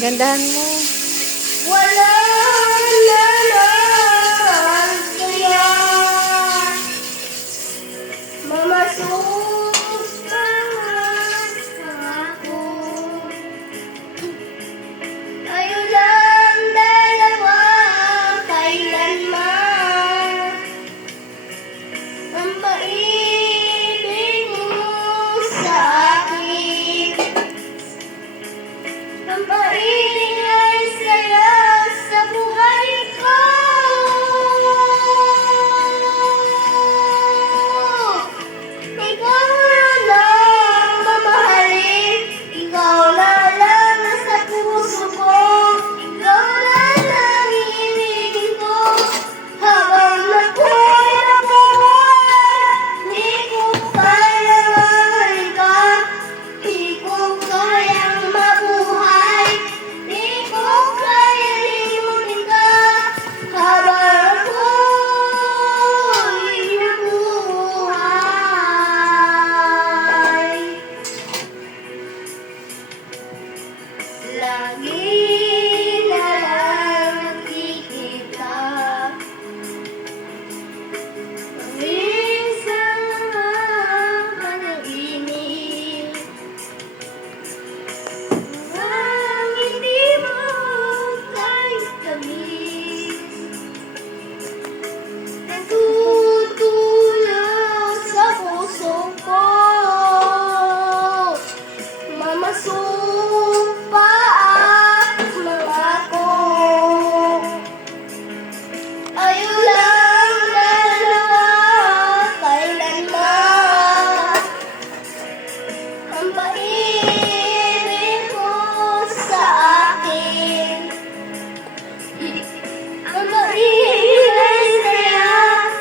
Gandahan mo. Wala lalang kaya mamasok ka sa ako. Tayo lang dalawa kailanman. Ang pag-ibig mo sa akin, ang pag-ibig ay saya sa buhay ko. Ikaw na lang mamahalin, ikaw na lang nasa puso ko, ikaw na lang iibigin ko. Habang ako'y nabubuhay, di ko kaya mahalin ka, di ko kayang mabuhay, di ko kaya limutin ka. Habang ako'y nabubuhay, lagi na lang nakikita. Minsan panaginip, ang hindi mo kahit tamis, natutulog sa puso ko. Mamasupa ang mga ko. Tayo lang dalawa kailanman. Ang pag-ibig mo sa akin, ang pag-ibig ay saya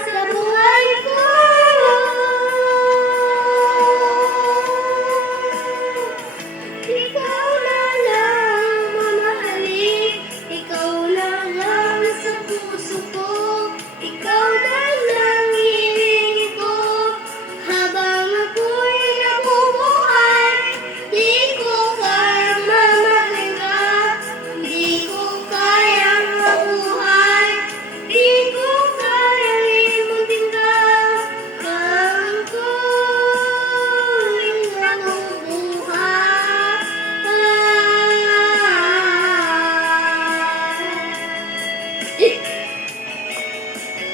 sa buhay ko. Ikaw na lang mamahalin, ikaw na lang sa puso ko, ikaw na lang iibigin ko. Habang ako'y nabubuhay, di ko kayang mamahalin ka, di ko kayang mabuhay, di ko kayang limutin ka. Habang ako'y nabubuhay.